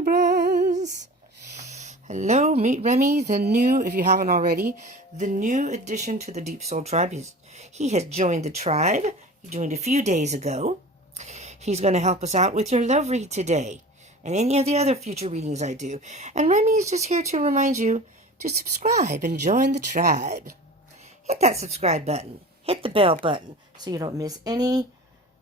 Libras. Hello, meet Remy, the new, if you haven't already, the new addition to the Deep Soul Tribe. He has joined the tribe. He joined a few days ago. He's going to help us out with your love read today and any of the other future readings I do. And Remy is just here to remind you to subscribe and join the tribe. Hit that subscribe button. Hit the bell button so you don't miss any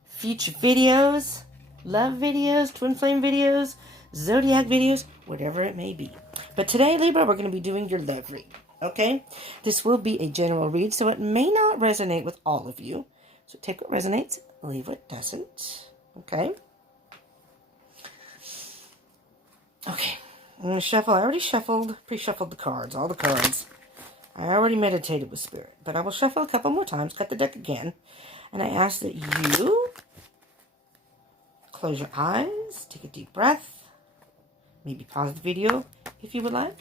future videos, love videos, twin flame videos, zodiac videos, whatever it may be. But today, Libra, we're going to be doing your love read, okay? This will be a general read, so it may not resonate with all of you. So take what resonates, leave what doesn't, okay? Okay, I'm going to shuffle. I already shuffled, pre-shuffled the cards, all the cards. I already meditated with Spirit, but I will shuffle a couple more times, cut the deck again, and I ask that you close your eyes, take a deep breath, maybe pause the video if you would like,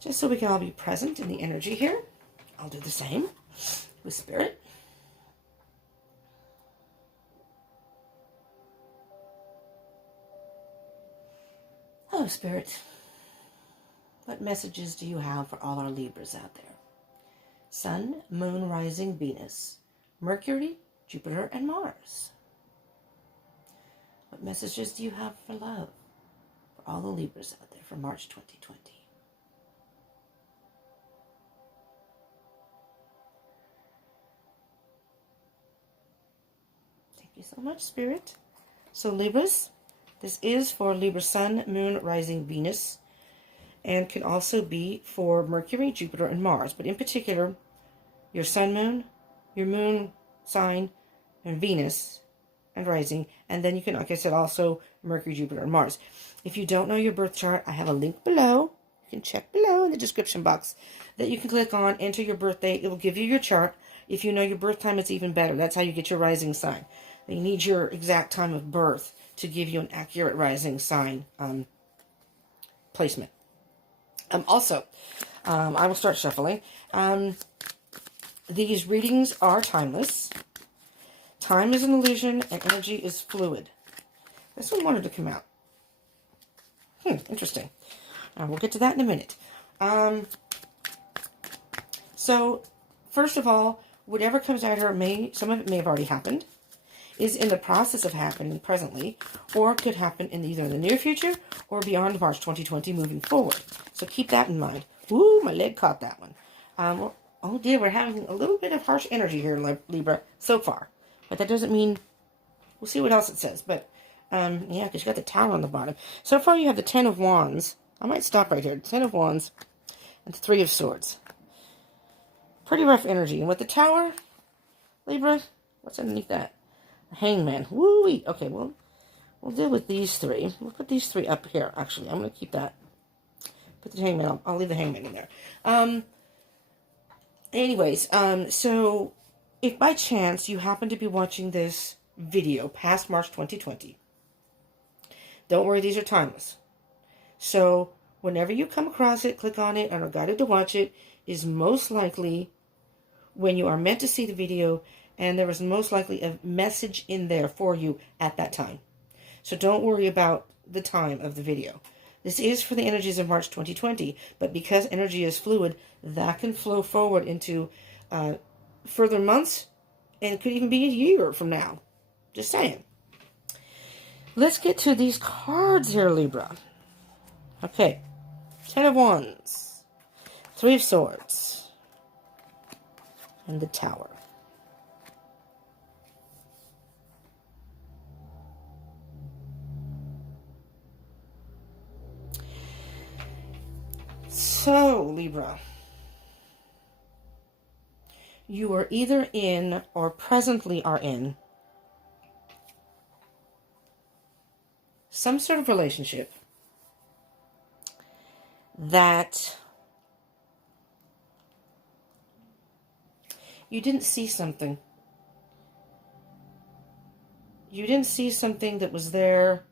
just so we can all be present in the energy here. I'll do the same with Spirit. Hello, Spirit. What messages do you have for all our Libras out there? Sun, Moon, Rising, Venus, Mercury, Jupiter, and Mars. What messages do you have for love for all the Libras out there for March 2020? Thank you so much, Spirit. So Libras, this is for Libra Sun, Moon, Rising, Venus, and can also be for Mercury, Jupiter, and Mars. But in particular, your Sun, Moon, your Moon sign, and Venus, and Rising. And then you can, like I said, also Mercury, Jupiter, and Mars. If you don't know your birth chart, I have a link below. You can check below in the description box that you can click on, enter your birth date. It will give you your chart. If you know your birth time, it's even better. That's how you get your rising sign. You need your exact time of birth to give you an accurate rising sign placement. Also, I will start shuffling. These readings are timeless. Time is an illusion and energy is fluid. This one wanted to come out. Interesting. We'll get to that in a minute. So, first of all, whatever comes out here, some of it may have already happened, is in the process of happening presently, or could happen in either the near future or beyond March 2020 moving forward. So keep that in mind. Ooh, my leg caught that one. Oh dear, we're having a little bit of harsh energy here in Libra so far. But that doesn't mean, we'll see what else it says. But, yeah, because you got the Tower on the bottom. So far you have the Ten of Wands. I might stop right here. Ten of Wands and the Three of Swords. Pretty rough energy. And with the Tower, Libra, what's underneath that? The Hangman. Woo-wee. Okay, well, we'll deal with these three. We'll put these three up here, actually. I'm going to keep that. Put the Hangman, I'll leave the Hangman in there. Anyways, so if by chance you happen to be watching this video past March 2020, don't worry, these are timeless. So whenever you come across it, click on it, and are guided to watch it, is most likely when you are meant to see the video, and there is most likely a message in there for you at that time. So don't worry about the time of the video. This is for the energies of March 2020, but because energy is fluid, that can flow forward into further months, and it could even be a year from now. Just saying. Let's get to these cards here, Libra. Okay. Ten of Wands, Three of Swords, and the Tower. So, Libra, you are either in or presently are in some sort of relationship that you didn't see something. You didn't see something that was there,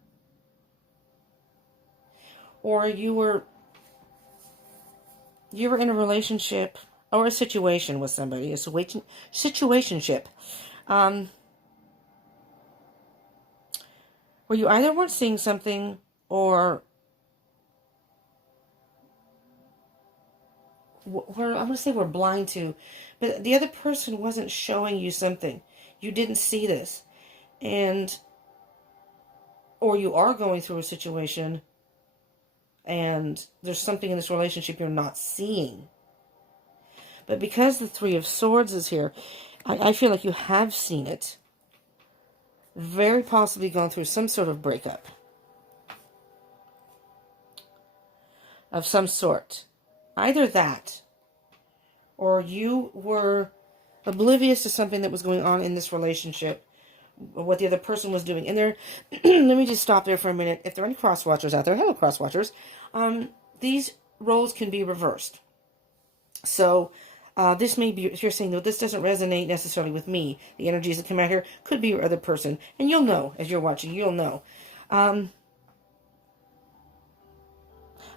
or you were in a relationship or a situation with somebody, a situationship, where you either weren't seeing something or I'm going to say we're blind to, but the other person wasn't showing you something. You didn't see this. Or you are going through a situation and there's something in this relationship you're not seeing. But because the Three of Swords is here, I feel like you have seen it. Very possibly gone through some sort of breakup of some sort. Either that, or you were oblivious to something that was going on in this relationship, what the other person was doing. And there, let me just stop there for a minute. If there are any cross watchers out there, hello cross watchers, these roles can be reversed. So this may be, if you're saying, no, this doesn't resonate necessarily with me, the energies that come out here could be your other person. And you'll know, as you're watching, you'll know.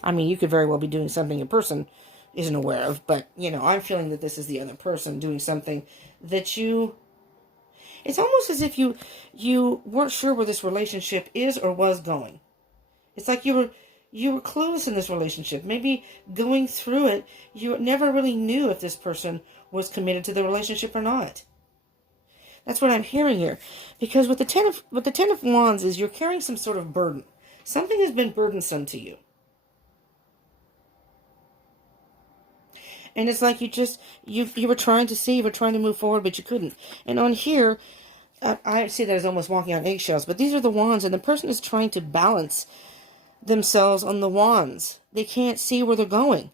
I mean, you could very well be doing something a person isn't aware of, but, you know, I'm feeling that this is the other person doing something that you... It's almost as if you weren't sure where this relationship is or was going. It's like you were clueless in this relationship. Maybe going through it, you never really knew if this person was committed to the relationship or not. That's what I'm hearing here. Because with the Ten of Wands is you're carrying some sort of burden. Something has been burdensome to you. And it's like you were trying to see, you were trying to move forward, but you couldn't. And on here, I see that as almost walking on eggshells, but these are the wands, and the person is trying to balance themselves on the wands. They can't see where they're going.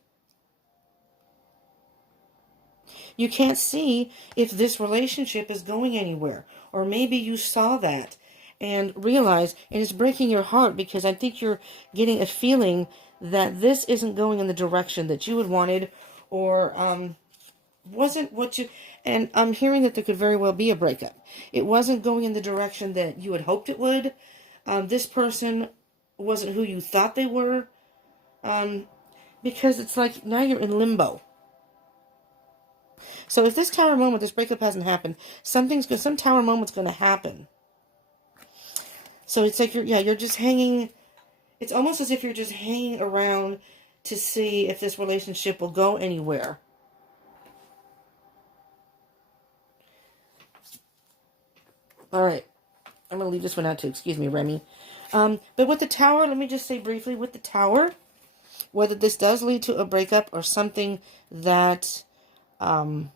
You can't see if this relationship is going anywhere. Or maybe you saw that and realized, and it's breaking your heart because I think you're getting a feeling that this isn't going in the direction that you had wanted, or wasn't what you... And I'm hearing that there could very well be a breakup. It wasn't going in the direction that you had hoped it would. This person wasn't who you thought they were. Because it's like now you're in limbo. So if this tower moment, this breakup hasn't happened, some tower moment's going to happen. So it's like you're just hanging. It's almost as if you're just hanging around to see if this relationship will go anywhere. All right. I'm going to leave this one out too. Excuse me, Remy. But with the tower, let me just say briefly, with the tower, whether this does lead to a breakup or something that, well,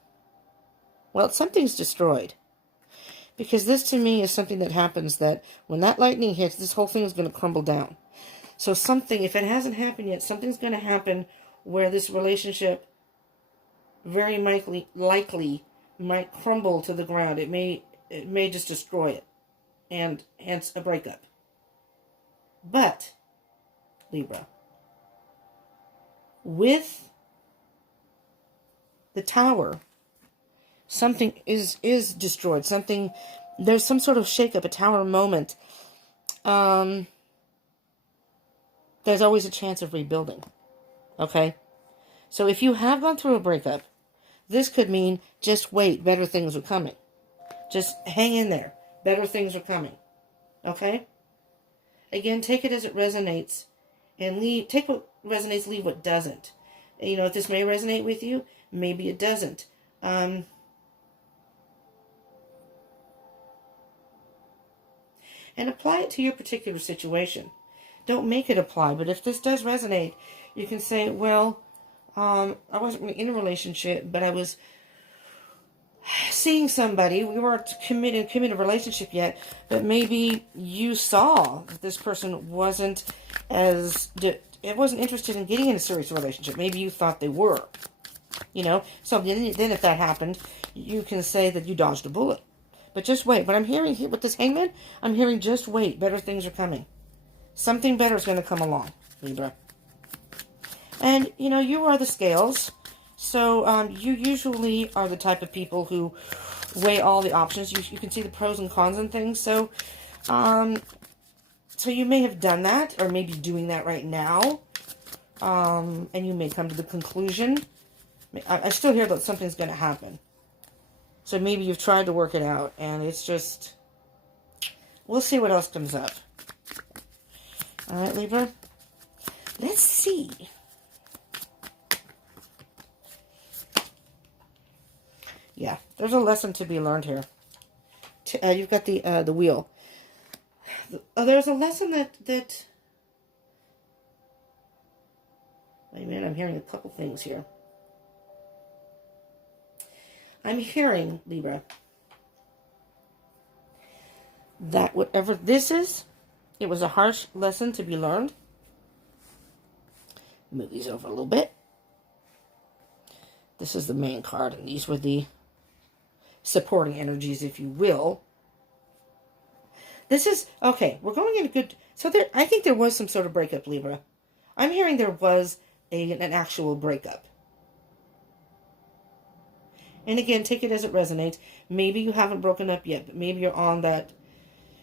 something's destroyed. Because this to me is something that happens that when that lightning hits, this whole thing is going to crumble down. So something, if it hasn't happened yet, something's going to happen where this relationship very likely might crumble to the ground. It may just destroy it, and hence a breakup. But, Libra, with the tower, something is destroyed. There's some sort of shakeup, a tower moment. There's always a chance of rebuilding. Okay? So if you have gone through a breakup, this could mean just wait, better things are coming. Just hang in there. Better things are coming. Okay? Again, take it as it resonates and take what resonates, leave what doesn't. You know, if this may resonate with you, maybe it doesn't. And apply it to your particular situation. Don't make it apply, but if this does resonate, you can say, well, I wasn't really in a relationship, but I was seeing somebody. We weren't committed a relationship yet, but maybe you saw that this person wasn't interested in getting in a serious relationship. Maybe you thought they were, you know. So then if that happened, you can say that you dodged a bullet. But just wait. But I'm hearing here with this hangman, I'm hearing just wait. Better things are coming. Something better is going to come along, Libra. And, you know, you are the scales. So you usually are the type of people who weigh all the options. You can see the pros and cons and things. So, so you may have done that, or maybe doing that right now. And you may come to the conclusion. I still hear that something's going to happen. So maybe you've tried to work it out, and it's just... We'll see what else comes up. All right, Libra. Let's see. Yeah, there's a lesson to be learned here. You've got the wheel. There's a lesson that... Wait a minute, I'm hearing a couple things here. I'm hearing, Libra, that whatever this is, it was a harsh lesson to be learned. Move these over a little bit. This is the main card, and these were the supporting energies, if you will. This is, okay, we're going in a good, so there, I think there was some sort of breakup, Libra. I'm hearing there was an actual breakup. And again, take it as it resonates. Maybe you haven't broken up yet, but maybe you're on that,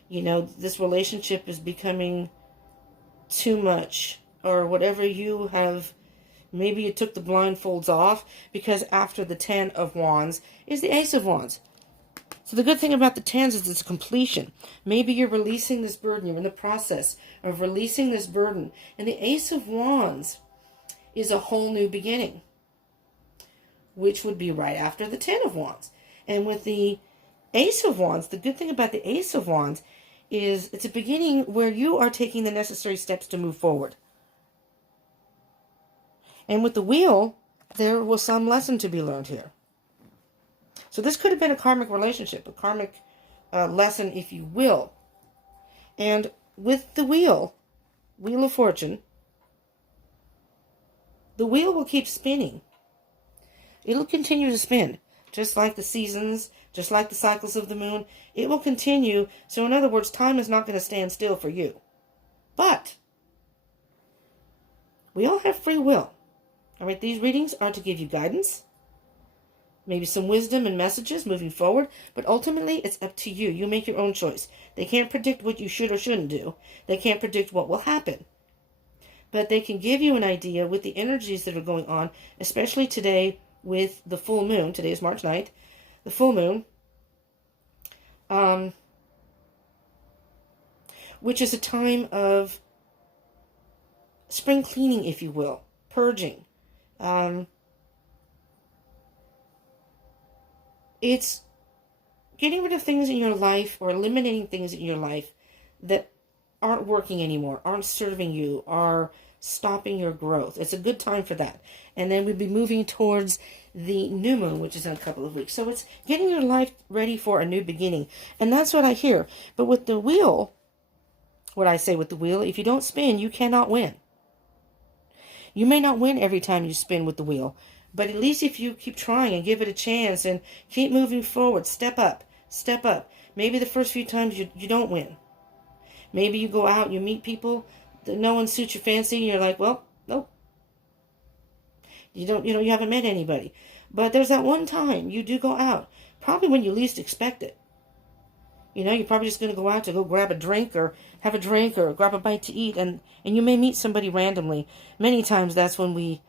you know, this relationship is becoming too much, or whatever you have, maybe you took the blindfolds off, because after the 10 of Wands is the Ace of Wands. So the good thing about the 10s is it's completion. Maybe you're releasing this burden. You're in the process of releasing this burden. And the Ace of Wands is a whole new beginning, which would be right after the 10 of Wands. And with the Ace of Wands, the good thing about the Ace of Wands is it's a beginning where you are taking the necessary steps to move forward. And with the wheel, there was some lesson to be learned here. So this could have been a karmic relationship, a karmic lesson, if you will. And with the wheel, Wheel of Fortune, the wheel will keep spinning. It'll continue to spin, just like the seasons, just like the cycles of the moon. It will continue. So in other words, time is not going to stand still for you. But we all have free will. All right, these readings are to give you guidance, maybe some wisdom and messages moving forward, but ultimately it's up to you. You make your own choice. They can't predict what you should or shouldn't do. They can't predict what will happen. But they can give you an idea with the energies that are going on, especially today with the full moon. Today is March 9th. The full moon, which is a time of spring cleaning, if you will, purging. It's getting rid of things in your life or eliminating things in your life that aren't working anymore, aren't serving you, are stopping your growth. It's a good time for that. And then we'll be moving towards the new moon, which is in a couple of weeks. So it's getting your life ready for a new beginning. And that's what I hear. But with the wheel, what I say with the wheel, if you don't spin, you cannot win. You may not win every time you spin with the wheel, but at least if you keep trying and give it a chance and keep moving forward, step up, step up. Maybe the first few times you don't win. Maybe you go out, you meet people that no one suits your fancy, and you're like, well, nope. You haven't met anybody. But there's that one time you do go out, probably when you least expect it. You know, you're probably just going to go out to go grab a drink or have a drink or grab a bite to eat, and you may meet somebody randomly. Many times that's when we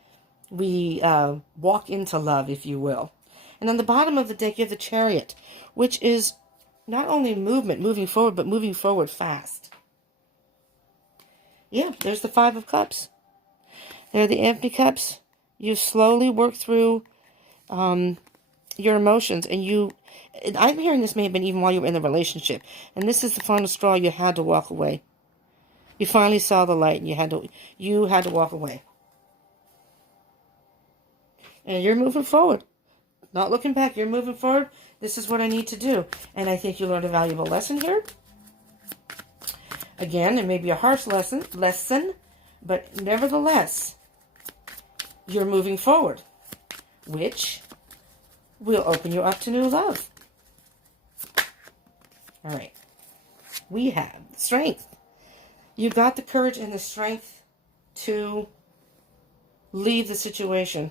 walk into love, if you will. And on the bottom of the deck, you have the Chariot, which is not only movement, moving forward, but moving forward fast. Yeah, there's the Five of Cups. There are the empty cups. You slowly work through your emotions, and I'm hearing this may have been even while you were in the relationship, and this is the final straw. You had to walk away. You finally saw the light, and you had to walk away. And you're moving forward. Not looking back. You're moving forward. This is what I need to do. And I think you learned a valuable lesson here. Again, it may be a harsh lesson, but nevertheless, you're moving forward, which will open you up to new love. All right. We have strength. You got the courage and the strength to leave the situation.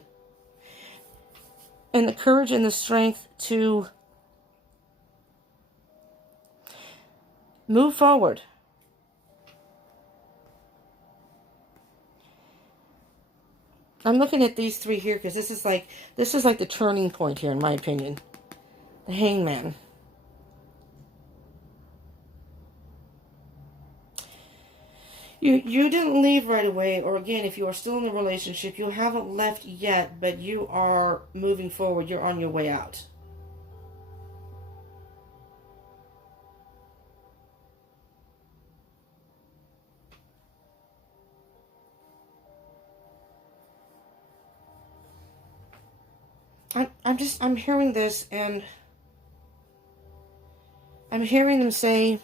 And the courage and the strength to move forward. I'm looking at these three here because this is like the turning point here, in my opinion. The Hangman. You didn't leave right away, or again, if you are still in the relationship, you haven't left yet, but you are moving forward. You're on your way out. I'm hearing this, and I'm hearing them say,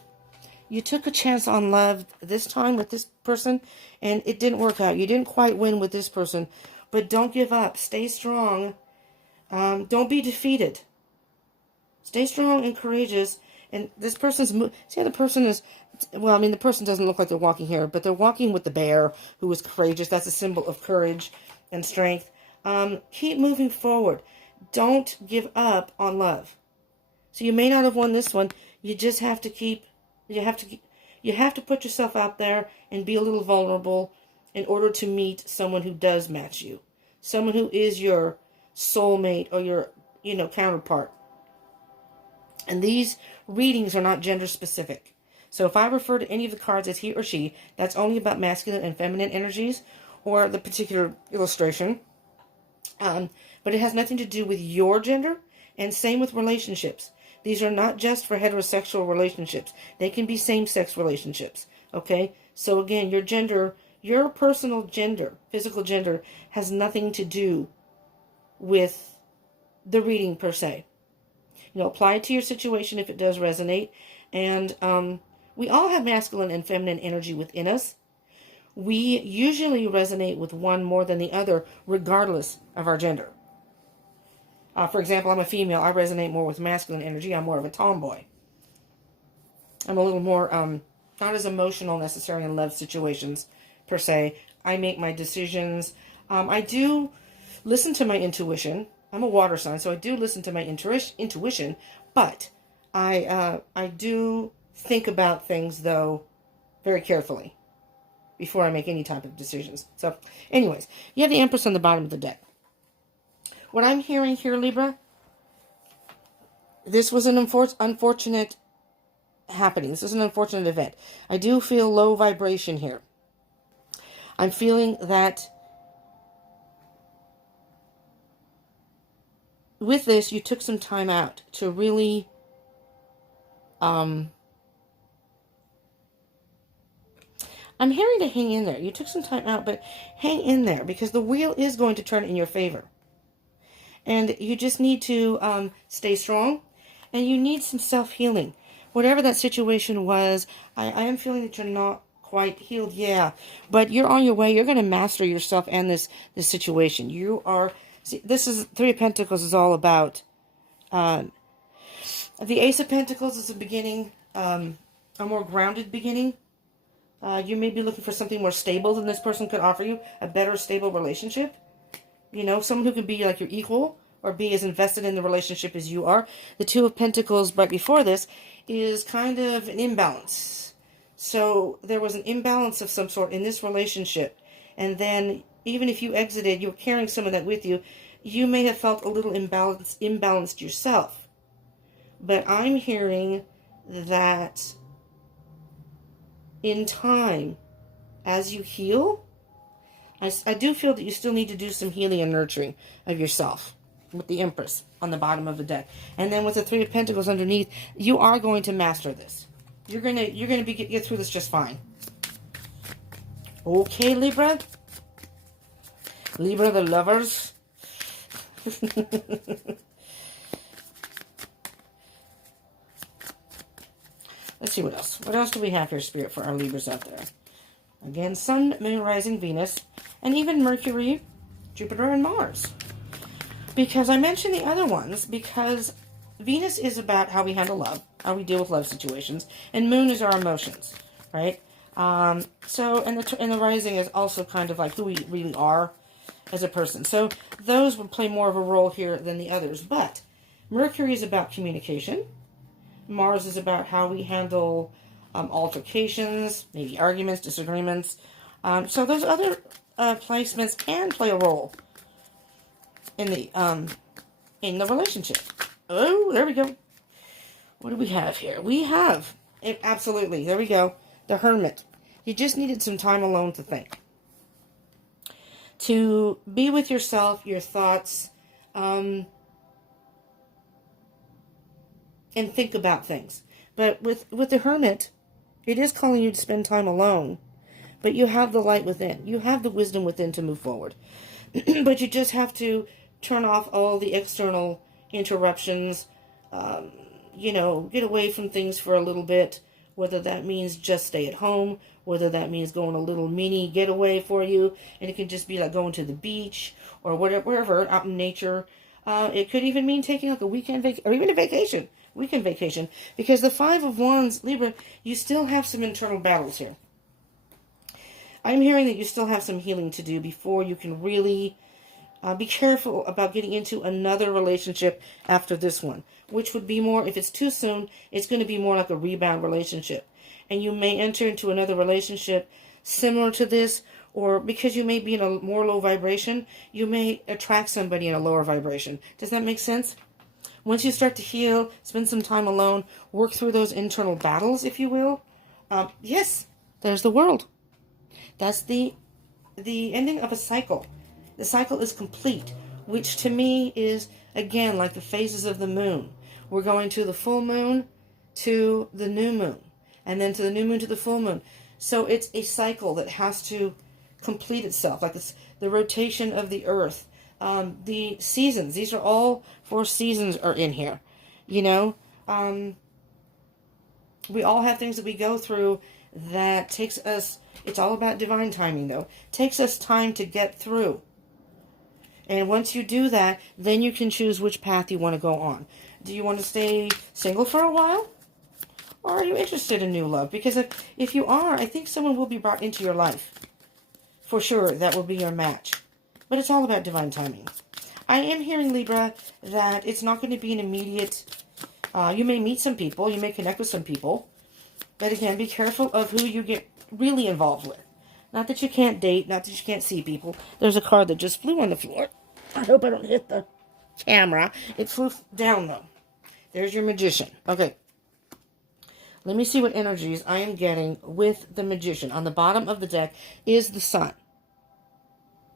you took a chance on love this time with this person, and it didn't work out. You didn't quite win with this person, but don't give up. Stay strong. Don't be defeated. Stay strong and courageous. And this person's, see how the person is, well, I mean, the person doesn't look like they're walking here, but they're walking with the bear who is courageous. That's a symbol of courage and strength. Keep moving forward. Don't give up on love. So you may not have won this one. You just have to keep, you have to put yourself out there and be a little vulnerable in order to meet someone who does match you. Someone who is your soulmate or your, counterpart. And these readings are not gender specific. So if I refer to any of the cards as he or she, that's only about masculine and feminine energies or the particular illustration. But it has nothing to do with your gender, and same with relationships. These are not just for heterosexual relationships. They can be same-sex relationships, okay? So again, your gender, your personal gender, physical gender, has nothing to do with the reading per se. Apply it to your situation if it does resonate. And we all have masculine and feminine energy within us. We usually resonate with one more than the other, regardless of our gender. For example, I'm a female. I resonate more with masculine energy. I'm more of a tomboy. I'm a little more, not as emotional necessarily in love situations, per se. I make my decisions. I do listen to my intuition. I'm a water sign, so I do listen to my intuition, but I do think about things, though, very carefully before I make any type of decisions. So, anyways, you have the Empress on the bottom of the deck. What I'm hearing here, Libra, this was an unfortunate happening. This is an unfortunate event. I do feel low vibration here. I'm feeling that with this, you took some time out to really I'm hearing to hang in there. You took some time out, but hang in there because the wheel is going to turn in your favor. And you just need to stay strong, and you need some self-healing. Whatever that situation was, I am feeling that you're not quite healed, yeah. But you're on your way. You're going to master yourself and this situation. You are... See, this is Three of Pentacles is all about. The Ace of Pentacles is a beginning, a more grounded beginning. You may be looking for something more stable than this person could offer you, a better stable relationship. Someone who can be like your equal or be as invested in the relationship as you are. The Two of Pentacles right before this is kind of an imbalance. So there was an imbalance of some sort in this relationship, and then even if you exited, you were carrying some of that with you. You may have felt a little imbalanced yourself. But I'm hearing that in time, as you heal, I do feel that you still need to do some healing and nurturing of yourself with the Empress on the bottom of the deck. And then with the Three of Pentacles underneath, you are going to master this. You're gonna get through this just fine. Okay, Libra? Libra, the lovers. Let's see what else. What else do we have here, Spirit, for our Libras out there? Again, Sun, Moon, Rising, Venus, and even Mercury, Jupiter, and Mars. Because I mentioned the other ones, because Venus is about how we handle love, how we deal with love situations, and Moon is our emotions, right? So, and the Rising is also kind of like who we really are as a person. So those would play more of a role here than the others. But Mercury is about communication. Mars is about how we handle altercations, maybe arguments, disagreements. So those other placements can play a role in the relationship. Oh, there we go. What do we have here? We have, absolutely, there we go, the Hermit. You just needed some time alone to think. To be with yourself, your thoughts, and think about things. But with the Hermit, it is calling you to spend time alone. But you have the light within. You have the wisdom within to move forward. But you just have to turn off all the external interruptions. Get away from things for a little bit. Whether that means just stay at home. Whether that means going a little mini getaway for you. And it can just be like going to the beach or wherever out in nature. It could even mean taking like a weekend or even a vacation. Weekend vacation. Because the Five of Wands, Libra, you still have some internal battles here. I'm hearing that you still have some healing to do before you can really be careful about getting into another relationship after this one. Which would be more, if it's too soon, it's going to be more like a rebound relationship. And you may enter into another relationship similar to this, or because you may be in a more low vibration, you may attract somebody in a lower vibration. Does that make sense? Once you start to heal, spend some time alone, work through those internal battles, if you will. Yes, there's the world. That's the ending of a cycle. The cycle is complete, which to me is, again, like the phases of the moon. We're going to the full moon, to the new moon, and then to the new moon, to the full moon. So it's a cycle that has to complete itself, like it's the rotation of the earth. The seasons, these are all 4 seasons are in here. We all have things that we go through that takes us, it's all about divine timing though, takes us time to get through. And once you do that, then you can choose which path you want to go on. Do you want to stay single for a while? Or are you interested in new love? Because if you are, I think someone will be brought into your life. For sure, that will be your match. But it's all about divine timing. I am hearing, Libra, that it's not going to be an immediate... you may meet some people. You may connect with some people. But again, be careful of who you get really involved with. Not that you can't date. Not that you can't see people. There's a card that just flew on the floor. I hope I don't hit the camera. It flew down, though. There's your Magician. Okay. Let me see what energies I am getting with the Magician. On the bottom of the deck is the Sun.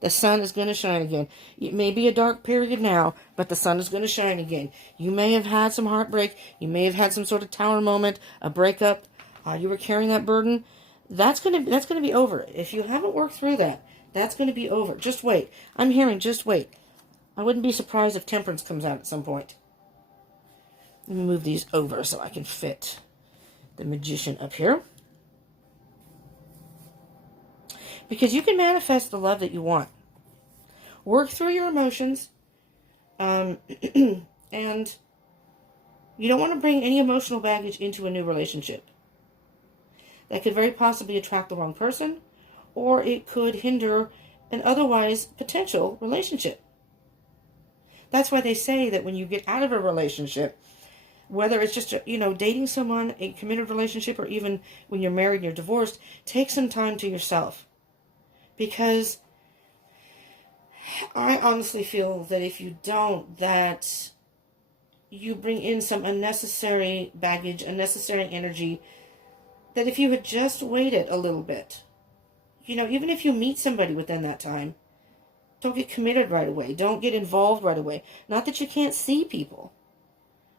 The sun is going to shine again. It may be a dark period now, but the sun is going to shine again. You may have had some heartbreak. You may have had some sort of tower moment, a breakup. You were carrying that burden. That's going to be over. If you haven't worked through that, that's going to be over. Just wait. I'm hearing just wait. I wouldn't be surprised if Temperance comes out at some point. Let me move these over so I can fit the Magician up here. Because you can manifest the love that you want. Work through your emotions. And you don't want to bring any emotional baggage into a new relationship. That could very possibly attract the wrong person. Or it could hinder an otherwise potential relationship. That's why they say that when you get out of a relationship, whether it's just, dating someone, a committed relationship, or even when you're married and you're divorced, take some time to yourself. Because I honestly feel that if you don't, that you bring in some unnecessary baggage, unnecessary energy, that if you had just waited a little bit, even if you meet somebody within that time, don't get committed right away. Don't get involved right away. Not that you can't see people.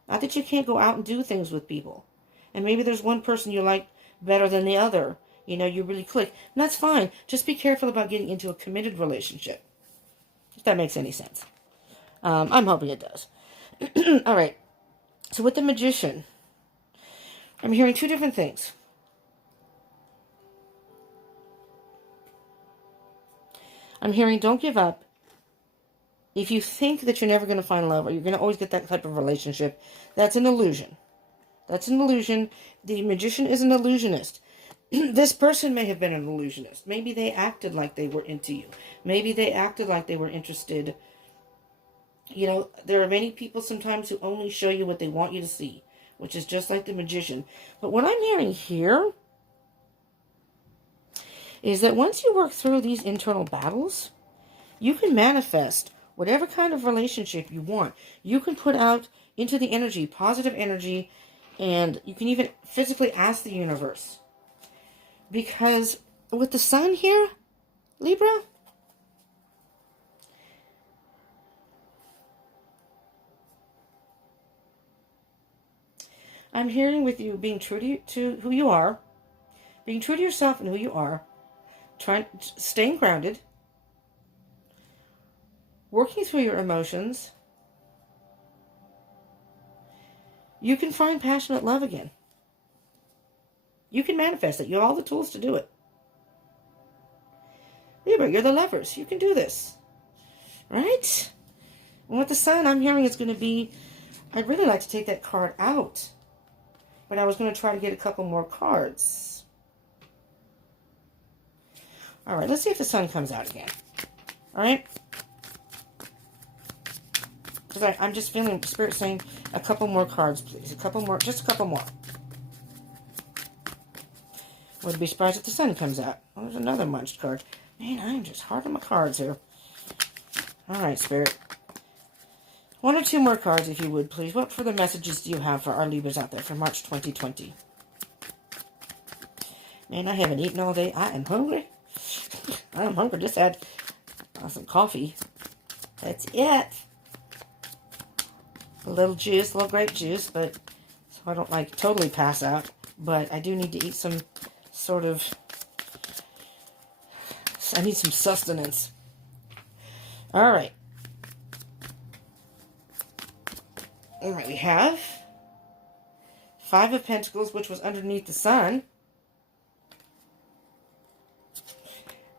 Not that you can't go out and do things with people. And maybe there's one person you like better than the other. You really click. And that's fine. Just be careful about getting into a committed relationship. If that makes any sense. I'm hoping it does. All right. So with the Magician, I'm hearing 2 different things. I'm hearing don't give up. If you think that you're never going to find love, or you're going to always get that type of relationship, that's an illusion. That's an illusion. The Magician is an illusionist. This person may have been an illusionist. Maybe they acted like they were into you. Maybe they acted like they were interested. There are many people sometimes who only show you what they want you to see, which is just like the Magician. But what I'm hearing here is that once you work through these internal battles, you can manifest whatever kind of relationship you want. You can put out into the energy, positive energy, and you can even physically ask the universe, Because with the sun here, Libra, I'm hearing with you being true to who you are, being true to yourself and who you are, staying grounded, working through your emotions. You can find passionate love again. You can manifest it. You have all the tools to do it. Libra, you're the lovers. You can do this. Right? And with the sun, I'm hearing it's going to be, I'd really like to take that card out. But I was going to try to get a couple more cards. All right, let's see if the sun comes out again. All right? Because I'm just feeling Spirit saying a couple more cards, please. A couple more, just a couple more. Wouldn't be surprised if the sun comes out. Oh, there's another munched card. Man, I'm just hard on my cards here. All right, Spirit. One or two more cards, if you would, please. What further messages do you have for our Libras out there for March 2020? Man, I haven't eaten all day. I am hungry. I'm hungry. Just had some coffee. That's it. A little juice, a little grape juice, but so I don't like totally pass out. But I do need to eat some sort of, I need some sustenance. All right. All right, we have 5 of Pentacles, which was underneath the sun,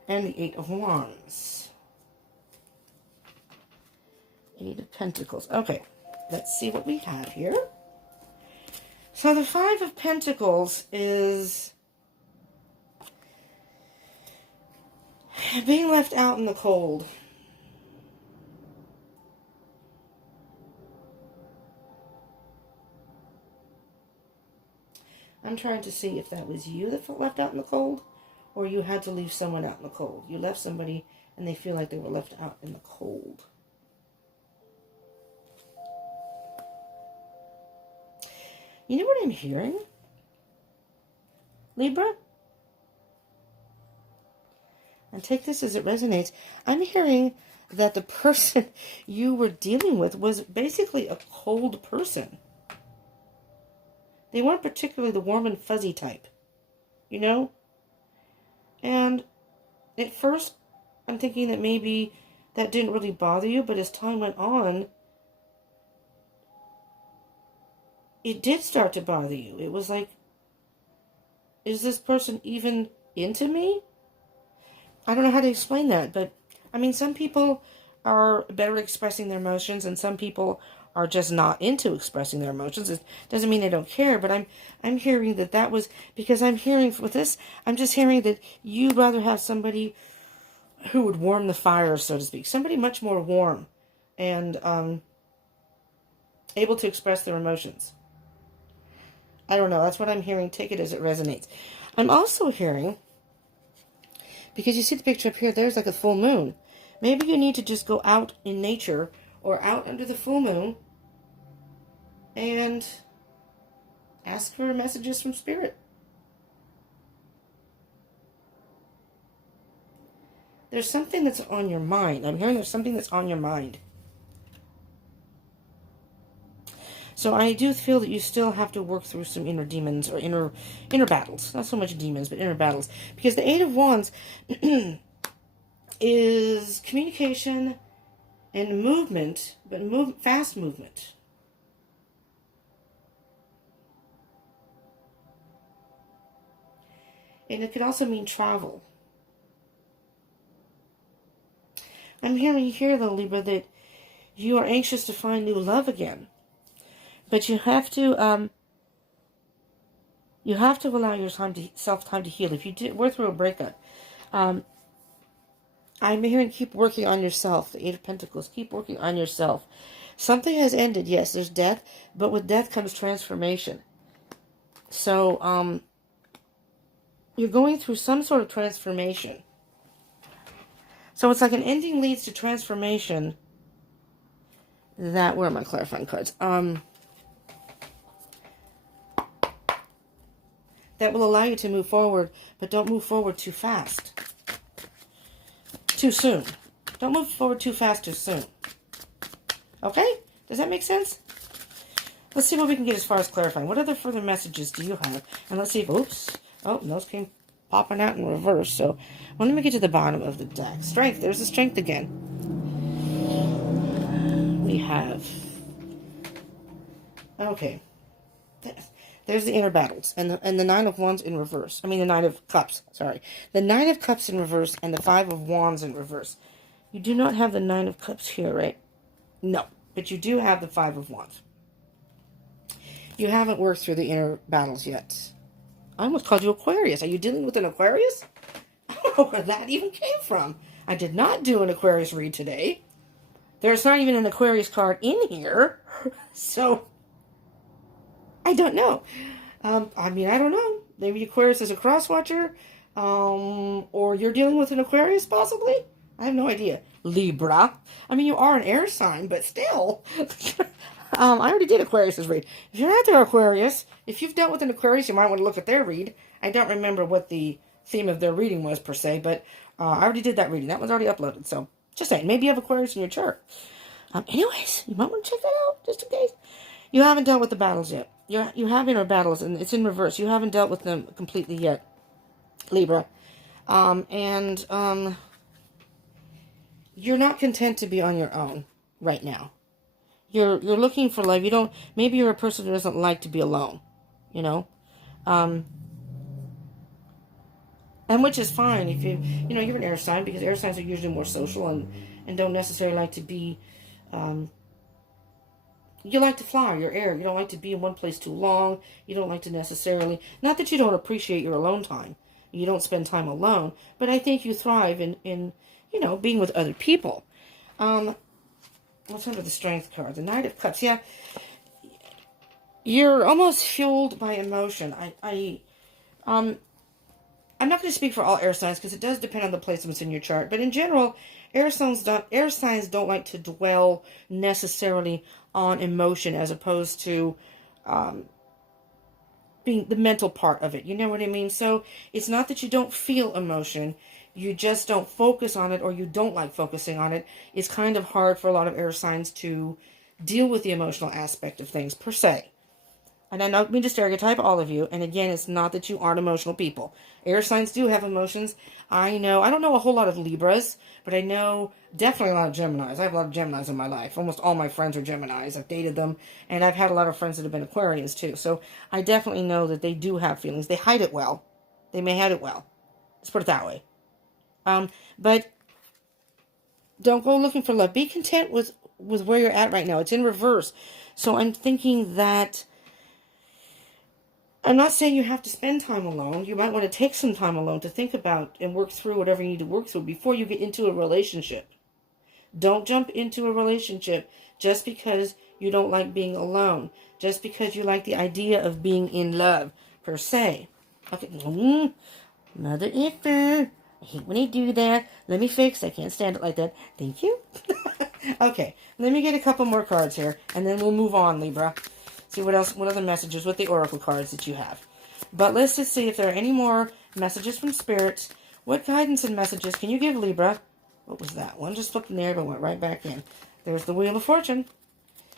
and the 8 of Wands. 8 of Pentacles. Okay, let's see what we have here. So the 5 of Pentacles is being left out in the cold. I'm trying to see if that was you that felt left out in the cold, or you had to leave someone out in the cold. You left somebody and they feel like they were left out in the cold. You know what I'm hearing, Libra? And take this as it resonates. I'm hearing that the person you were dealing with was basically a cold person. They weren't particularly the warm and fuzzy type, you know? And at first, I'm thinking that maybe that didn't really bother you, but as time went on, it did start to bother you. It was like, is this person even into me? I don't know how to explain that, but I mean, some people are better at expressing their emotions, and some people are just not into expressing their emotions. It doesn't mean they don't care, but I'm hearing that was, because I'm hearing with this, I'm just hearing that you'd rather have somebody who would warm the fire, so to speak. Somebody much more warm and able to express their emotions. I don't know. That's what I'm hearing. Take it as it resonates. I'm also hearing, because you see the picture up here, there's like a full moon. Maybe you need to just go out in nature or out under the full moon and ask for messages from Spirit. There's something that's on your mind. I'm hearing there's something that's on your mind. So I do feel that you still have to work through some inner demons or inner battles. Not so much demons, but inner battles. Because the 8 of Wands is communication and movement, but fast movement. And it could also mean travel. I'm hearing here, though, Libra, that you are anxious to find new love again. But you have to allow yourself time to heal. If you were through a breakup, I'm hearing keep working on yourself. The 8 of Pentacles, keep working on yourself. Something has ended. Yes, there's death, but with death comes transformation. So, you're going through some sort of transformation. So it's like an ending leads to transformation. Where are my clarifying cards? that will allow you to move forward, but don't move forward too fast. Too soon. Don't move forward too fast too soon. Okay? Does that make sense? Let's see what we can get as far as clarifying. What other further messages do you have? And let's see if, oops. Oh, those came popping out in reverse. So, well, let me get to the bottom of the deck. Strength. There's the strength again. We have, okay. There's the inner battles. And the Nine of Wands in reverse. I mean, the Nine of Cups. Sorry. The Nine of Cups in reverse and the Five of Wands in reverse. You do not have the Nine of Cups here, right? No. But you do have the Five of Wands. You haven't worked through the inner battles yet. I almost called you Aquarius. Are you dealing with an Aquarius? I don't know where that even came from. I did not do an Aquarius read today. There's not even an Aquarius card in here. So, I don't know. I mean, I don't know. Maybe Aquarius is a cross-watcher. Or you're dealing with an Aquarius, possibly? I have no idea. Libra. I mean, you are an air sign, but still. I already did Aquarius's read. If you're out there, Aquarius, if you've dealt with an Aquarius, you might want to look at their read. I don't remember what the theme of their reading was, per se, but I already did that reading. That one's already uploaded, so just saying. Maybe you have Aquarius in your chart. Anyways, you might want to check that out, just in case. You haven't dealt with the battles yet. You have inner battles, and it's in reverse. You haven't dealt with them completely yet, Libra. You're not content to be on your own right now. You're looking for love. Maybe you're a person who doesn't like to be alone, you know? And which is fine if you're an air sign, because air signs are usually more social and don't necessarily like to be, you like to fly, you're air. You don't like to be in one place too long. You don't like to necessarily, not that you don't appreciate your alone time. You don't spend time alone, but I think you thrive in being with other people. What's under the Strength card? The Knight of Cups. Yeah. You're almost fueled by emotion. I'm not going to speak for all air signs because it does depend on the placements in your chart. But in general, air signs don't like to dwell necessarily on emotion as opposed to being the mental part of it. You know what I mean? So it's not that you don't feel emotion. You just don't focus on it, or you don't like focusing on it. It's kind of hard for a lot of air signs to deal with the emotional aspect of things, per se. And I don't mean to stereotype all of you. And again, it's not that you aren't emotional people. Air signs do have emotions. I don't know a whole lot of Libras, but I know definitely a lot of Geminis. I have a lot of Geminis in my life. Almost all my friends are Geminis. I've dated them, and I've had a lot of friends that have been Aquarians too. So I definitely know that they do have feelings. They hide it well. They may hide it well. Let's put it that way. But don't go looking for love. Be content with where you're at right now. It's in reverse. So I'm thinking that, I'm not saying you have to spend time alone. You might want to take some time alone to think about and work through whatever you need to work through before you get into a relationship. Don't jump into a relationship just because you don't like being alone. Just because you like the idea of being in love, per se. Okay. Mother effer. I hate when they do that. Let me fix. I can't stand it like that. Thank you. Okay. Let me get a couple more cards here, and then we'll move on, Libra. See what other messages with the Oracle cards that you have. But let's just see if there are any more messages from Spirit. What guidance and messages can you give, Libra? What was that? One just flipped in the air, but went right back in. There's the Wheel of Fortune.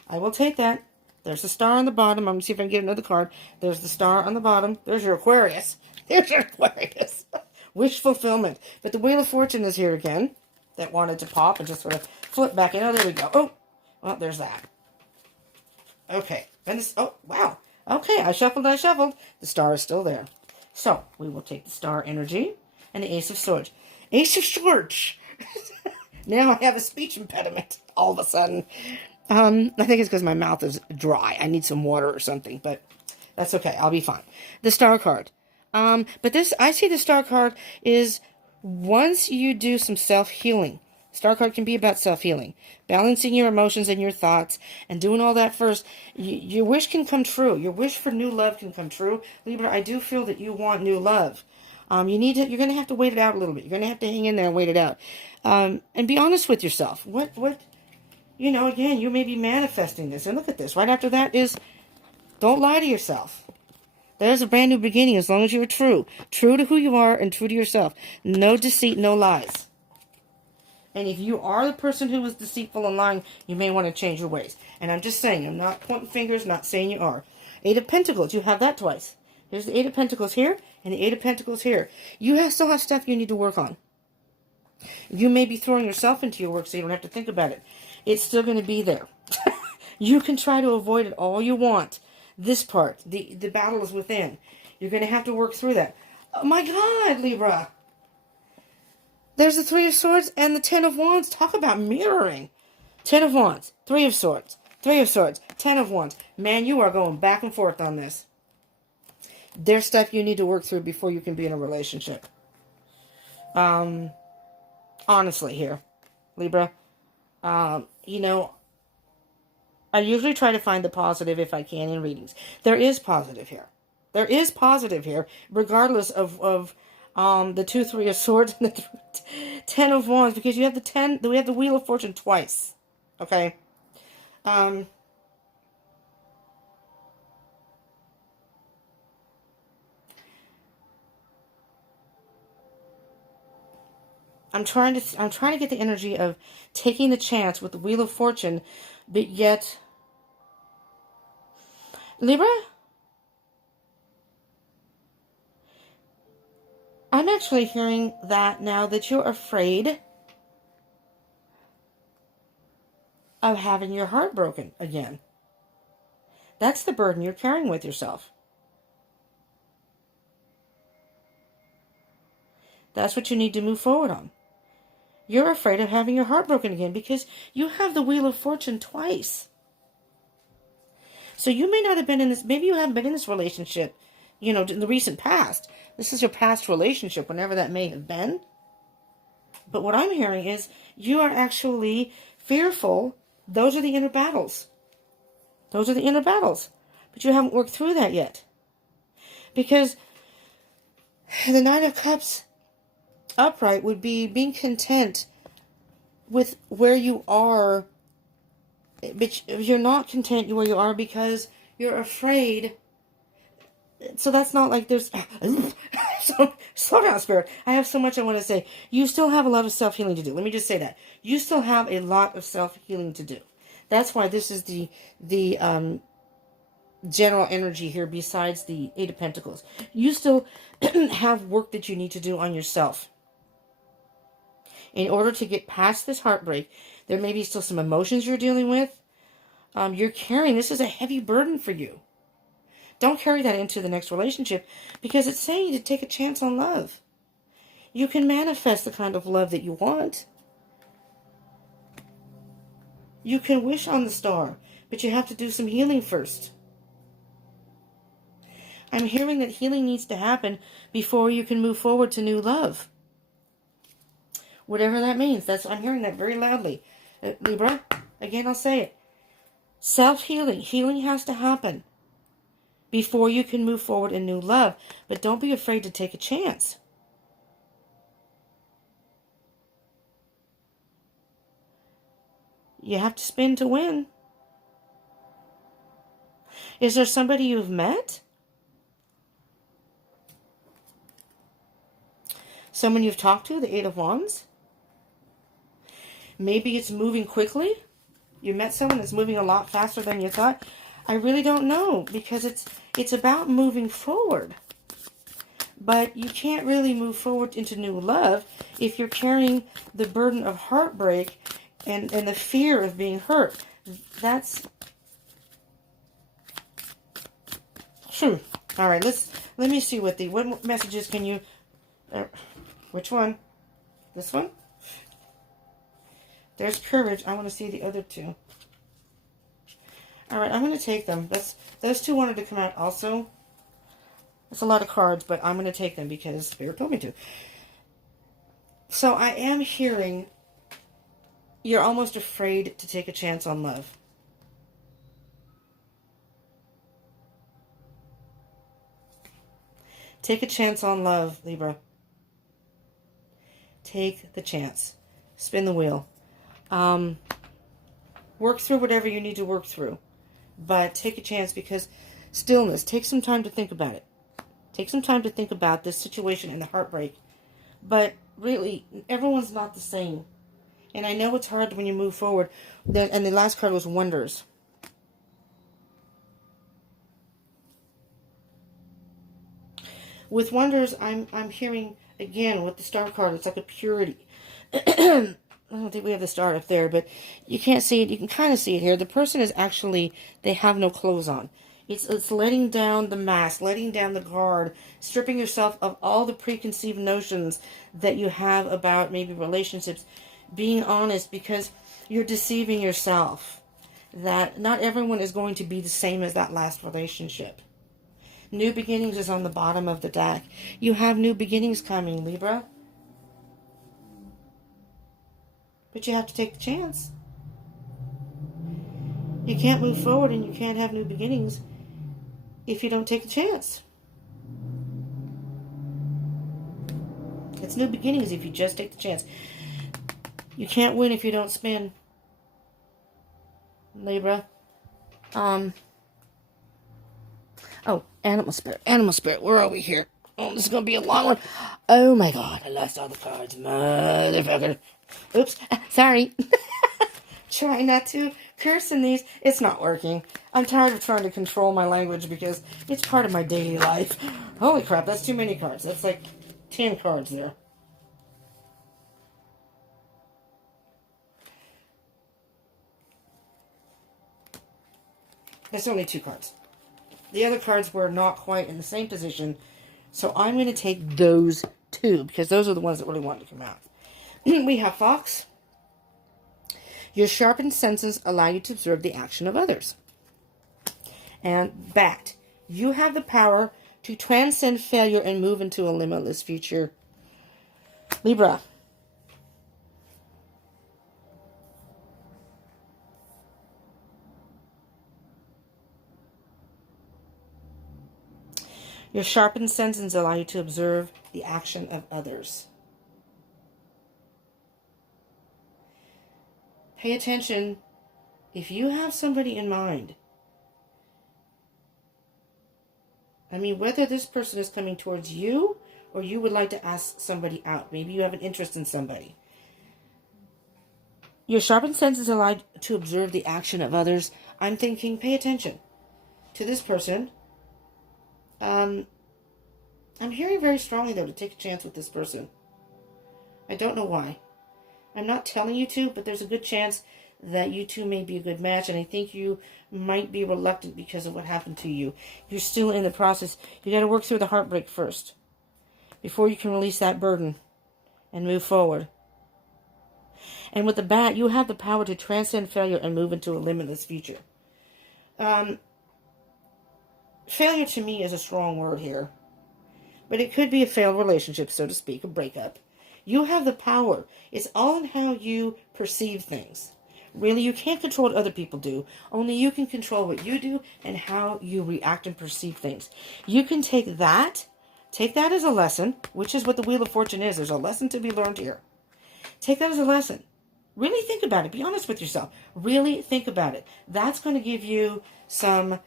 I will take that. There's the star on the bottom. I'm going to see if I can get another card. There's the star on the bottom. There's your Aquarius. There's your Aquarius. Wish fulfillment. But the Wheel of Fortune is here again. That wanted to pop and just sort of flip back in. Oh, there we go. Oh, well, there's that. Okay. And this, oh, wow. Okay, I shuffled. The star is still there. So, we will take the star energy and the Ace of Swords. Ace of Swords! Now I have a speech impediment all of a sudden. I think it's because my mouth is dry. I need some water or something, but that's okay. I'll be fine. The star card. But this, I see the star card is once you do some self-healing. Star card can be about self-healing. Balancing your emotions and your thoughts and doing all that first. Your wish can come true. Your wish for new love can come true. Libra, I do feel that you want new love. You're going to have to wait it out a little bit. You're going to have to hang in there and wait it out. And be honest with yourself. Again, you may be manifesting this. And look at this. Right after that is, don't lie to yourself. There's a brand new beginning as long as you're true. True to who you are and true to yourself. No deceit, no lies. And if you are the person who is deceitful and lying, you may want to change your ways. And I'm just saying, I'm not pointing fingers, not saying you are. Eight of Pentacles, you have that twice. Here's the Eight of Pentacles here and the Eight of Pentacles here. You still have stuff you need to work on. You may be throwing yourself into your work so you don't have to think about it. It's still going to be there. You can try to avoid it all you want. This part, the battle is within. You're going to have to work through that. Oh my God, Libra. There's the Three of Swords and the Ten of Wands. Talk about mirroring. Ten of Wands, Three of Swords, Three of Swords, Ten of Wands. Man, you are going back and forth on this. There's stuff you need to work through before you can be in a relationship. Honestly here, Libra. You know, I usually try to find the positive if I can in readings. There is positive here. There is positive here, regardless of the 2, 3 of Swords and the 10 of Wands, because you have we have the Wheel of Fortune twice. Okay. I'm trying to get the energy of taking the chance with the Wheel of Fortune, but yet, Libra, I'm actually hearing that now that you're afraid of having your heart broken again. That's the burden you're carrying with yourself. That's what you need to move forward on. You're afraid of having your heart broken again because you have the Wheel of Fortune twice. So you may not have been in this, maybe you haven't been in this relationship, you know, in the recent past. This is your past relationship, whenever that may have been. But what I'm hearing is you are actually fearful. Those are the inner battles. Those are the inner battles. But you haven't worked through that yet. Because the Nine of Cups upright would be being content with where you are, but you're not content where you are because you're afraid. So that's not like there's so slow down, Spirit. I have so much I want to say. You still have a lot of self-healing to do. Let me just say that you still have a lot of self-healing to do. That's why this is the general energy here. Besides the Eight of Pentacles, you still have work that you need to do on yourself. In order to get past this heartbreak, there may be still some emotions you're dealing with. You're carrying, this is a heavy burden for you. Don't carry that into the next relationship because it's saying to take a chance on love. You can manifest the kind of love that you want. You can wish on the star, but you have to do some healing first. I'm hearing that healing needs to happen before you can move forward to new love. Whatever that means. I'm hearing that very loudly. Libra, again, I'll say it. Self-healing. Healing has to happen before you can move forward in new love. But don't be afraid to take a chance. You have to spin to win. Is there somebody you've met? Someone you've talked to? The Eight of Wands? Maybe it's moving quickly. You met someone that's moving a lot faster than you thought. I really don't know because it's about moving forward. But you can't really move forward into new love if you're carrying the burden of heartbreak and the fear of being hurt. That's true. All right, let me see what messages can you which one? This one? There's courage. I want to see the other two. All right, I'm going to take them. Those two wanted to come out also. It's a lot of cards, but I'm going to take them because Spirit told me to. So I am hearing you're almost afraid to take a chance on love. Take a chance on love, Libra. Take the chance. Spin the wheel. Work through whatever you need to work through. But take a chance because Stillness. Take some time to think about it. Take some time to think about this situation and the heartbreak. But really, everyone's not the same. And I know it's hard when you move forward. And the last card was Wonders. With Wonders, I'm hearing, again, with the Star card, it's like a purity. I don't think we have the star up there, but you can't see it. You can kind of see it here. The person is actually, they have no clothes on. It's letting down the mask, letting down the guard, stripping yourself of all the preconceived notions that you have about maybe relationships, being honest, because you're deceiving yourself that not everyone is going to be the same as that last relationship. New beginnings is on the bottom of the deck. You have new beginnings coming, Libra. But you have to take the chance. You can't move forward and you can't have new beginnings if you don't take the chance. It's new beginnings if you just take the chance. You can't win if you don't spin, Libra. Oh, animal spirit. Animal spirit, where are we here? Oh, this is going to be a long one. Oh my god, I lost all the cards. Motherfucker. Oops, sorry. Try not to curse in these. It's not working. I'm tired of trying to control my language because it's part of my daily life. Holy crap, that's too many cards. That's like 10 cards there. That's only 2 cards. The other cards were not quite in the same position, so I'm going to take those 2 because those are the ones that really want to come out. We have Fox. Your sharpened senses allow you to observe the action of others. And Bat. You have the power to transcend failure and move into a limitless future. Libra. Your sharpened senses allow you to observe the action of others. Pay attention. If you have somebody in mind, I mean, whether this person is coming towards you or you would like to ask somebody out. Maybe you have an interest in somebody. Your sharpened senses allow you to observe the action of others. I'm thinking, pay attention to this person. I'm hearing very strongly, though, to take a chance with this person. I don't know why. I'm not telling you to, but there's a good chance that you two may be a good match, and I think you might be reluctant because of what happened to you. You're still in the process. You got to work through the heartbreak first before you can release that burden and move forward. And with the Bat, you have the power to transcend failure and move into a limitless future. Failure to me is a strong word here, but it could be a failed relationship, so to speak, a breakup. You have the power. It's all in how you perceive things. Really, you can't control what other people do. Only you can control what you do and how you react and perceive things. You can take that as a lesson, which is what the Wheel of Fortune is. There's a lesson to be learned here. Take that as a lesson. Really think about it. Be honest with yourself. Really think about it. That's going to give you some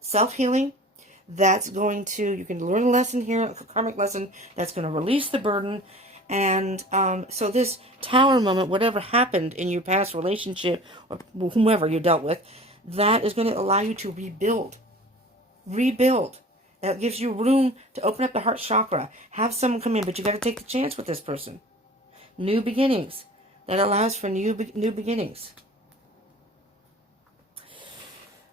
self-healing. That's going to, you can learn a lesson here, a karmic lesson that's going to release the burden. And so this Tower moment, whatever happened in your past relationship or whomever you dealt with, that is going to allow you to rebuild. Rebuild. That gives you room to open up the heart chakra. Have someone come in, but you got to take the chance with this person. New beginnings. That allows for new beginnings.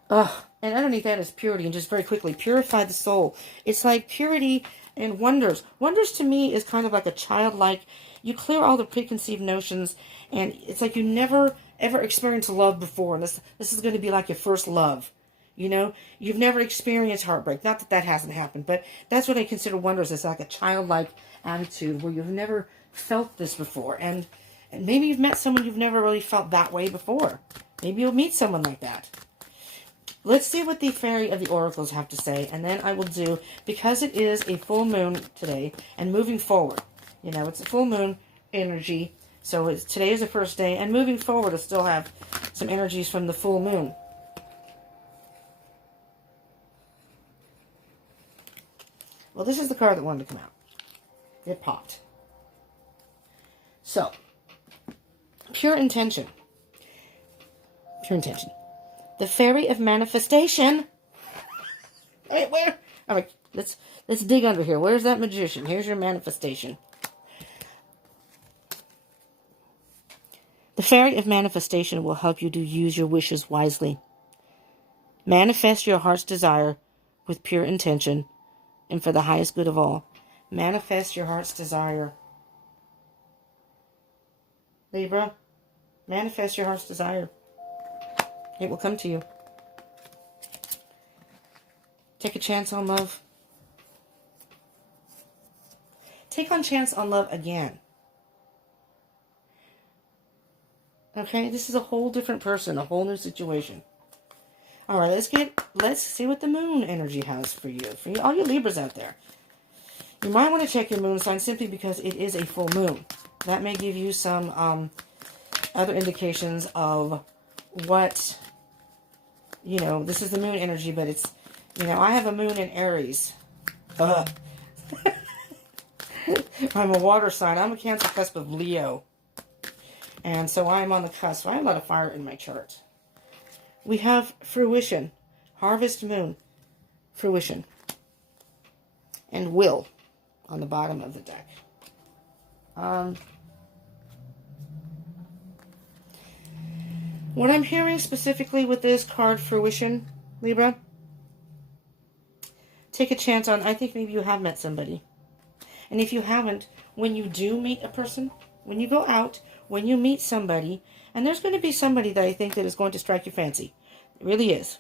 And underneath that is purity. And just very quickly, purify the soul. It's like purity and wonders. Wonders to me is kind of like a childlike, you clear all the preconceived notions, and it's like you never ever experienced love before. And this is going to be like your first love. You know, you've never experienced heartbreak. Not that that hasn't happened, but that's what I consider wonders. It's like a childlike attitude where you've never felt this before. And maybe you've met someone you've never really felt that way before. Maybe you'll meet someone like that. Let's see what the Fairy of the Oracles have to say, and then I will do, because it is a full moon today, and moving forward, you know, it's a full moon energy, so today is the first day, and moving forward, I still have some energies from the full moon. Well, this is the card that wanted to come out. It popped. So, pure intention. Pure intention. The fairy of manifestation. Wait, where? All right, let's dig under here. Where's that magician? Here's your manifestation. The fairy of manifestation will help you to use your wishes wisely. Manifest your heart's desire with pure intention and for the highest good of all. Manifest your heart's desire. Libra, manifest your heart's desire. It will come to you. Take a chance on love. Take on chance on love again. Okay, this is a whole different person, a whole new situation. All right, let's see what the moon energy has for you, all you Libras out there. You might want to check your moon sign simply because it is a full moon. That may give you some other indications of what, this is the moon energy, but it's, I have a moon in Aries. I'm a water sign. I'm a Cancer cusp of Leo. And so I'm on the cusp. I have a lot of fire in my chart. We have fruition, harvest moon, fruition, and will on the bottom of the deck. What I'm hearing specifically with this card, fruition, Libra, take a chance on, I think maybe you have met somebody. And if you haven't, when you do meet a person, when you go out, when you meet somebody, and there's going to be somebody that I think that is going to strike your fancy. It really is.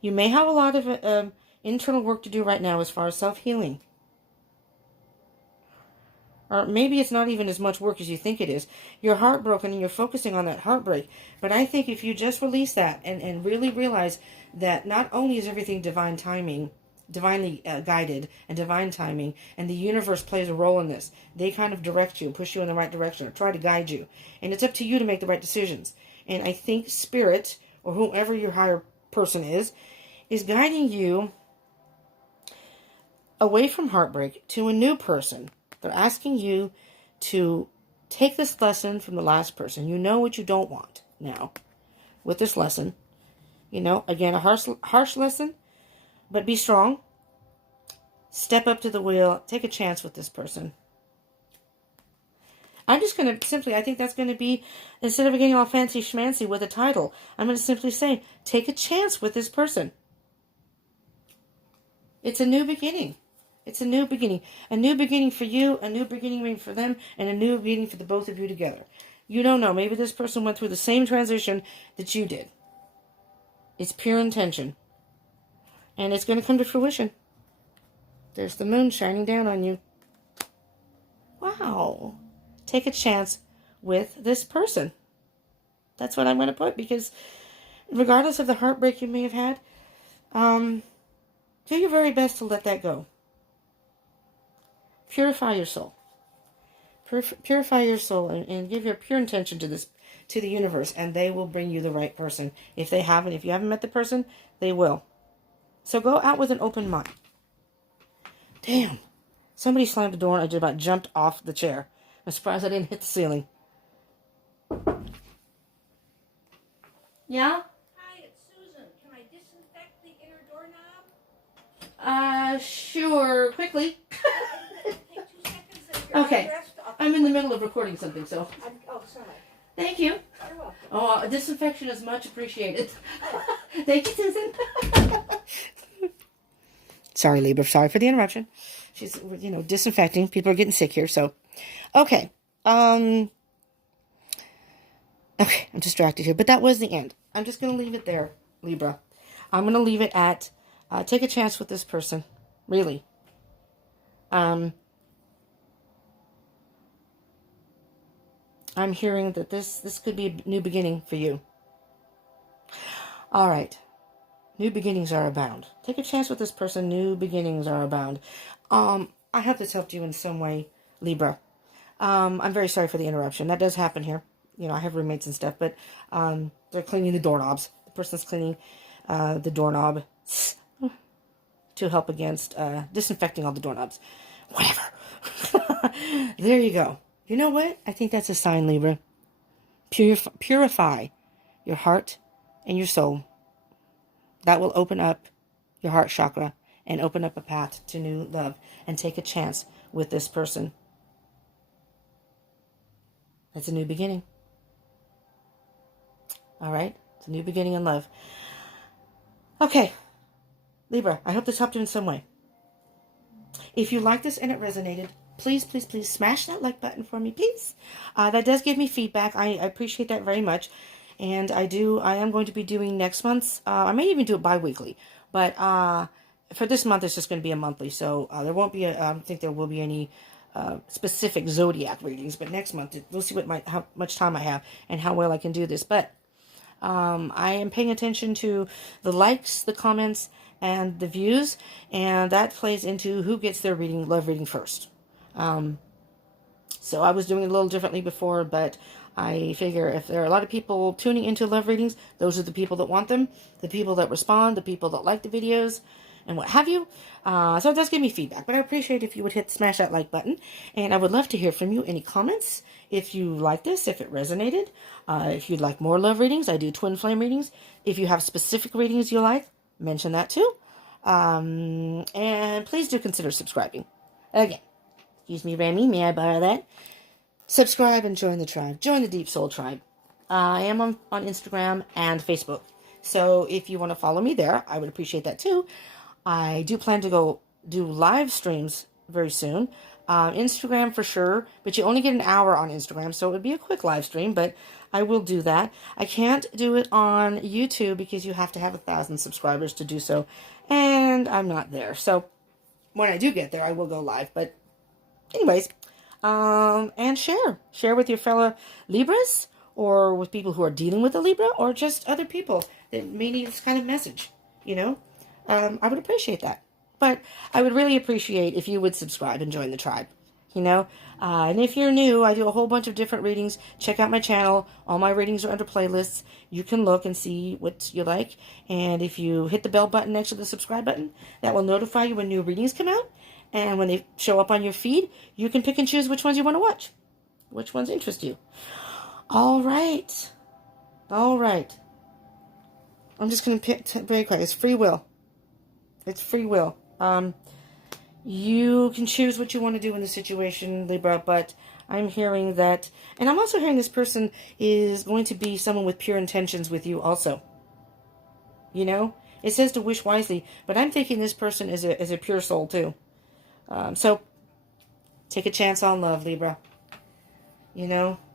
You may have a lot of internal work to do right now as far as self-healing. Or maybe it's not even as much work as you think it is. You're heartbroken and you're focusing on that heartbreak. But I think if you just release that and really realize that not only is everything divine timing, divinely guided and divine timing, and the universe plays a role in this. They kind of direct you and push you in the right direction or try to guide you. And it's up to you to make the right decisions. And I think Spirit, or whoever your higher person is guiding you away from heartbreak to a new person. They're asking you to take this lesson from the last person. You know what you don't want now with this lesson. Again, a harsh lesson. But be strong. Step up to the wheel. Take a chance with this person. I'm just going to simply, I think that's going to be, instead of getting all fancy schmancy with a title, I'm going to simply say, take a chance with this person. It's a new beginning. It's a new beginning. A new beginning for you, a new beginning for them, and a new beginning for the both of you together. You don't know. Maybe this person went through the same transition that you did. It's pure intention. And it's going to come to fruition. There's the moon shining down on you. Wow. Take a chance with this person. That's what I'm going to put, because regardless of the heartbreak you may have had, do your very best to let that go. Purify your soul. Purify your soul and give your pure intention to the universe, and they will bring you the right person. If you haven't met the person, they will. So go out with an open mind. Damn. Somebody slammed the door and I just about jumped off the chair. I'm surprised I didn't hit the ceiling. Yeah? Hi, it's Susan. Can I disinfect the inner doorknob? Sure. Quickly. Take 2 seconds and you're Okay. dressed. I'm in the middle of recording something, so. Oh, sorry. Thank you. You're welcome. Oh, disinfection is much appreciated. Thank you, Susan. Sorry, Libra. Sorry for the interruption. She's, disinfecting. People are getting sick here, so. Okay. Okay, I'm distracted here, but that was the end. I'm just going to leave it there, Libra. I'm going to leave it at, take a chance with this person. Really. I'm hearing that this could be a new beginning for you. All right. New beginnings are abound. Take a chance with this person. New beginnings are abound. I hope this helped you in some way, Libra. I'm very sorry for the interruption. That does happen here. I have roommates and stuff, but they're cleaning the doorknobs. The person's cleaning the doorknob. to help against disinfecting all the doorknobs. Whatever. There you go. You know what? I think that's a sign, Libra. Purify your heart and your soul. That will open up your heart chakra and open up a path to new love and take a chance with this person. It's a new beginning. All right? It's a new beginning in love. Okay. Libra, I hope this helped you in some way. If you like this and it resonated, please, please, please smash that like button for me, please. That does give me feedback. I appreciate that very much. And I am going to be doing next month's, I may even do it bi-weekly. But for this month, it's just going to be a monthly. So there won't be, I don't think there will be any specific zodiac readings. But next month, we'll see how much time I have and how well I can do this. But I am paying attention to the likes, the comments, and the views, and that plays into who gets their love reading first. So I was doing it a little differently before, but I figure if there are a lot of people tuning into love readings, those are the people that want them, the people that respond, the people that like the videos, and what have you. So it does give me feedback, but I appreciate if you would smash that like button, and I would love to hear from you. Any comments? If you like this, if it resonated, if you'd like more love readings, I do twin flame readings. If you have specific readings you like, mention that too. And please do consider subscribing. Again, excuse me, Remy, may I borrow that? Subscribe and join the tribe. Join the Deep Soul Tribe. I am on Instagram and Facebook. So if you want to follow me there, I would appreciate that too. I do plan to go do live streams very soon. Instagram for sure, but you only get an hour on Instagram, so it would be a quick live stream, but I will do that. I can't do it on YouTube because you have to have 1,000 subscribers to do so, and I'm not there. So when I do get there, I will go live. But anyways, and share with your fellow Libras, or with people who are dealing with a Libra, or just other people that may need this kind of message. I would appreciate that. But I would really appreciate if you would subscribe and join the tribe, And if you're new, I do a whole bunch of different readings. Check out my channel. All my readings are under playlists. You can look and see what you like. And if you hit the bell button next to the subscribe button, that will notify you when new readings come out. And when they show up on your feed, you can pick and choose which ones you want to watch, which ones interest you. All right. I'm just going to very quick. It's free will. It's free will. You can choose what you want to do in the situation, Libra, but I'm hearing that, and I'm also hearing this person is going to be someone with pure intentions with you also. It says to wish wisely, but I'm thinking this person is a pure soul too. So take a chance on love, Libra.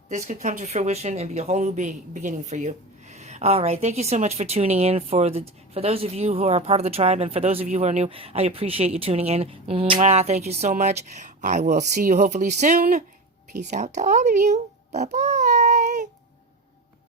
This could come to fruition and be a whole new beginning for you. All right. Thank you so much for tuning in. For those of you who are part of the tribe, and for those of you who are new, I appreciate you tuning in. Mwah, thank you so much. I will see you hopefully soon. Peace out to all of you. Bye-bye.